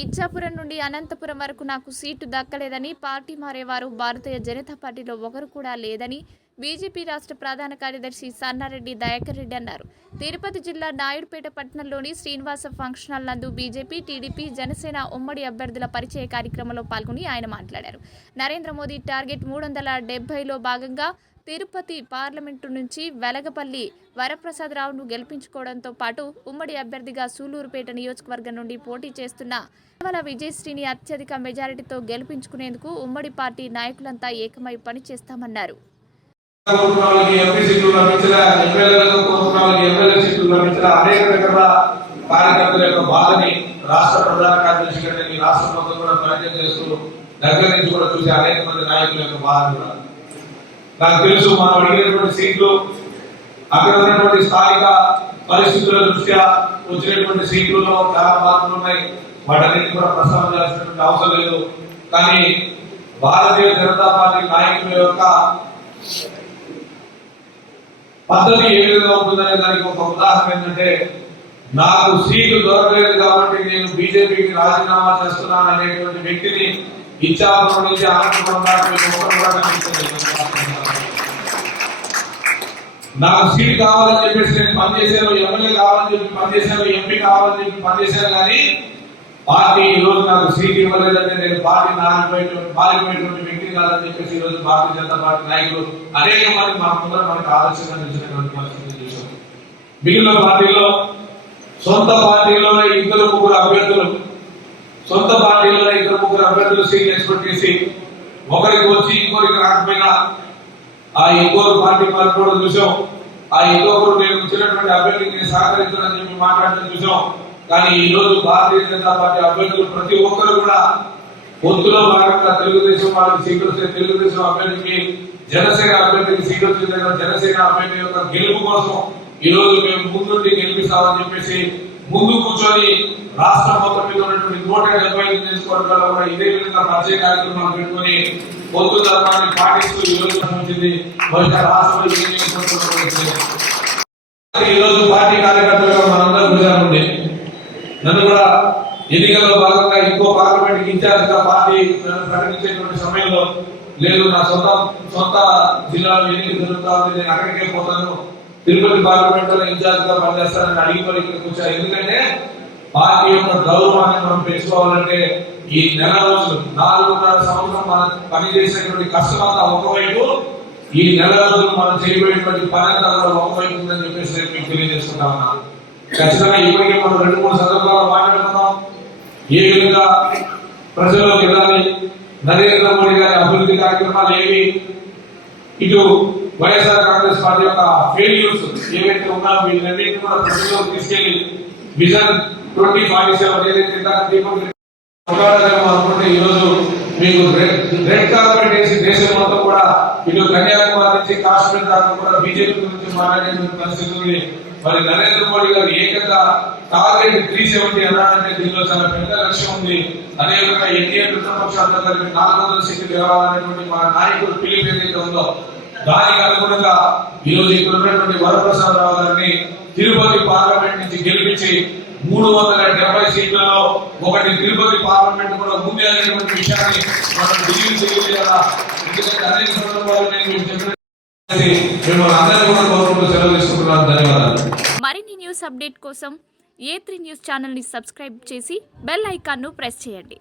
ఇచ్చాపురం నుండి అనంతపురం వరకు నాకు సీటు దక్కలేదని పార్టీ మారేవారు భారతీయ జనతా పార్టీలో ఒకరు కూడా లేదని బీజేపీ రాష్ట్ర ప్రధాన కార్యదర్శి సన్నారెడ్డి దయాకర్ రెడ్డి అన్నారు. తిరుపతి జిల్లా నాయుడుపేట పట్టణంలోని శ్రీనివాస ఫంక్షన్ హాల్ నందు బీజేపీ టీడీపీ జనసేన ఉమ్మడి అభ్యర్థుల పరిచయ కార్యక్రమంలో పాల్గొని ఆయన మాట్లాడారు. నరేంద్ర మోదీ టార్గెట్ మూడు వందల భాగంగా తిరుపతి పార్లమెంటు నుంచి వెలగపల్లి వరప్రసాదరావును గెలిపించుకోవడంతో పాటు ఉమ్మడి అభ్యర్థిగా సూలూరుపేట నియోజకవర్గం నుండి పోటీ చేస్తున్న కేవల విజయశ్రీని అత్యధిక మెజారిటీతో గెలిపించుకునేందుకు ఉమ్మడి పార్టీ నాయకులంతా ఏకమై పనిచేస్తామన్నారు. కార్యకర్తల యొక్క బాధని రాష్ట్ర ప్రధాన కార్యదర్శి గారిని రాష్ట్ర ప్రభుత్వం కూడా పరిచయం చేస్తూ దగ్గర నుంచి కూడా చూసి అనేక మంది నాయకుల యొక్క బాధ కూడా నాకు తెలుసు మనం అడిగినటువంటి సీట్లు అక్కడ ఉన్నటువంటి స్థానిక పరిస్థితుల దృష్ట్యా వచ్చినటువంటి సీట్లలో చాలా మార్పులు ఉన్నాయి. వాటన్నిటిని కూడా ప్రస్తావించాల్సినటువంటి అవసరం లేదు. కానీ భారతీయ జనతా పార్టీ నాయకుల యొక్క పద్ధతి ఏ విధంగా ఉంటుందనే దానికి ఒక ఉదాహరణ ఏంటంటే నాకు సీటు దొరకలేదు కాబట్టి నేను బీజేపీకి రాజీనామా చేస్తున్నాను అనేటువంటి వ్యక్తిని ఇచ్చాపురం నుంచి ఆనందపడడానికి నాకు సీట్ కావాలని చెప్పేసి నేను పనిచేశాను ఎమ్మెల్యే కావాలని చెప్పి పనిచేశాను ఎంపీ కావాలని చెప్పి పనిచేశాను కానీ పార్టీ ఈ రోజు నాకు సీట్ ఇవ్వలేదంటే నేను పార్టీ నాయకుడు పాలిపోయేటువంటి వ్యక్తి కాదని చెప్పేసి ఈ రోజు భారతీయ జనతా పార్టీ నాయకులు అనేక మంది మా ముందర మనకు ఆలోచన నిలిచినటువంటి పరిస్థితి చూసాం మిగిలిన పార్టీలో సొంత పార్టీలోనే ఇద్దరు ముగ్గురు అభ్యర్థులు సొంత పార్టీలోనే ఇద్దరు ముగ్గురు అభ్యర్థులు సీట్ ఎక్స్పెక్ట్ చేసి ఒకరికి వచ్చి ఇంకొకరికి రాకపోయినా ఆ ఇంకోరు పార్టీ మారిపోవడం చూసాం. ఆ ఇంకొకరు నేను ఇచ్చినటువంటి అభ్యర్థికి నేను సహకరించాలని చెప్పి మాట్లాడడం చూసాం. కానీ ఈ రోజు భారతీయ జనతా పార్టీ అభ్యర్థులు ప్రతి ఒక్కరు కూడా పొత్తులో భాగంగా తెలుగుదేశం వాళ్ళకి సీట్ తెలుగుదేశం అభ్యర్థికి జనసేన అభ్యర్థికి సీట్ జనసేన అభ్యర్థి యొక్క గెలుపు కోసం ఈ రోజు మేము ముందుండి గెలిపిస్తామని చెప్పేసి ముందు కూర్చొని రాష్ట్ర మొత్తం మీద ఉన్నటువంటి నూట డెబ్బై ఐదు నియోజకవర్గాల్లో కూడా ఇదే విధంగా పరిచయ కార్యక్రమాలు పెట్టుకుని పొత్తు ధర్మాన్ని పాటిస్తూ ఈ రోజు వచ్చింది బహుశా రాష్ట్రంలో ఈ రోజు పార్టీ కార్యకర్తలుగా మనందరం భుజాలు ఉంది నన్ను కూడా ఎన్నికల్లో భాగంగా ఇంకో పార్లమెంట్ ఇన్ఛార్జ్ పార్టీ ప్రకటించేటువంటి సమయంలో లేదు నా సొంత సొంత జిల్లాలో ఎన్నిక జరుగుతా ఉంది నేను అక్కడికే పోతాను. తిరుపతి పార్లమెంట్లో ఇన్ఛార్జ్గా పనిచేస్తానని అడిగి మరి ఇక్కడికి వచ్చాను ఎందుకంటే పార్టీ యొక్క గౌరవాన్ని మనం పెంచుకోవాలంటే ఈ నెల రోజులు నాలుగున్నర సంవత్సరం మనం పనిచేసేటువంటి కష్టమంతా ఒకవైపు ఈ నెల రోజులు మనం చేయబోయేటువంటి పని అంతా కూడా ఒకవైపు ఉందని చెప్పేసి నేను మీకు తెలియజేసుకుంటా ఉన్నాను. ఖచ్చితంగా ఇప్పటికే మనం రెండు మూడు సందర్భాలు మాట్లాడుతున్నాం ఏ విధంగా ప్రజల్లో వెళ్ళాలి? నరేంద్ర మోడీ గారి అభివృద్ధి కార్యక్రమాలు ఏవి? ఇటు వైఎస్ఆర్ కాంగ్రెస్ పార్టీ యొక్క ఫెయిల్యూర్స్ ఏవైతే ఉన్నాయో వీటన్నిటిని కూడా ప్రజల్లో తీసుకెళ్ళి విజన్ ట్వంటీ ఫార్టీ సెవెన్ ఏదైతే అనుకుంటే ఈ రోజు మీకు రెడ్ కార్పెట్ వేసి దేశం మొత్తం కూడా ఇటు కన్యాకుమారి నుంచి కాశ్మీర్ దాకా కూడా బీజేపీ గురించి మాట్లాడే పరిస్థితుల్ని మరి నరేంద్ర మోడీ గారు ఏకంగా టార్గెట్ త్రీ సెవెంటీ అన్నాడంటే దీనిలో చాలా పెద్ద లక్ష్యం ఉంది. అదే విధంగా ఎన్డీఏ మిత్రపక్షాలతో కలిపి నాలుగు వందల సీట్లు గెలవాలనేటువంటి మన నాయకుడు పిలుపు ఏదైతే ఉందో దానికి అనుగుణంగా ఈరోజు ఇక్కడ ఉన్నటువంటి వరప్రసాద్ రావు గారిని తిరుపతి పార్లమెంట్ నుంచి గెలిపించి మూడు వందల డెబ్బై సీట్లలో ఒకటి తిరుపతి పార్లమెంట్ కూడా భూమి అనేటువంటి విషయాన్ని మనం ఢిల్లీ తెలియజేయాలా ఎందుకంటే అనేక సందర్భాలు నేను మిమ్మల్ని కూడా సెలవు తీసుకుంటున్నాను ధన్యవాదాలు. మరిన్ని న్యూస్ అప్డేట్ కోసం ఏ త్రీ న్యూస్ ఛానల్ని సబ్స్క్రైబ్ చేసి బెల్ ఐకాన్ను ప్రెస్ చేయండి.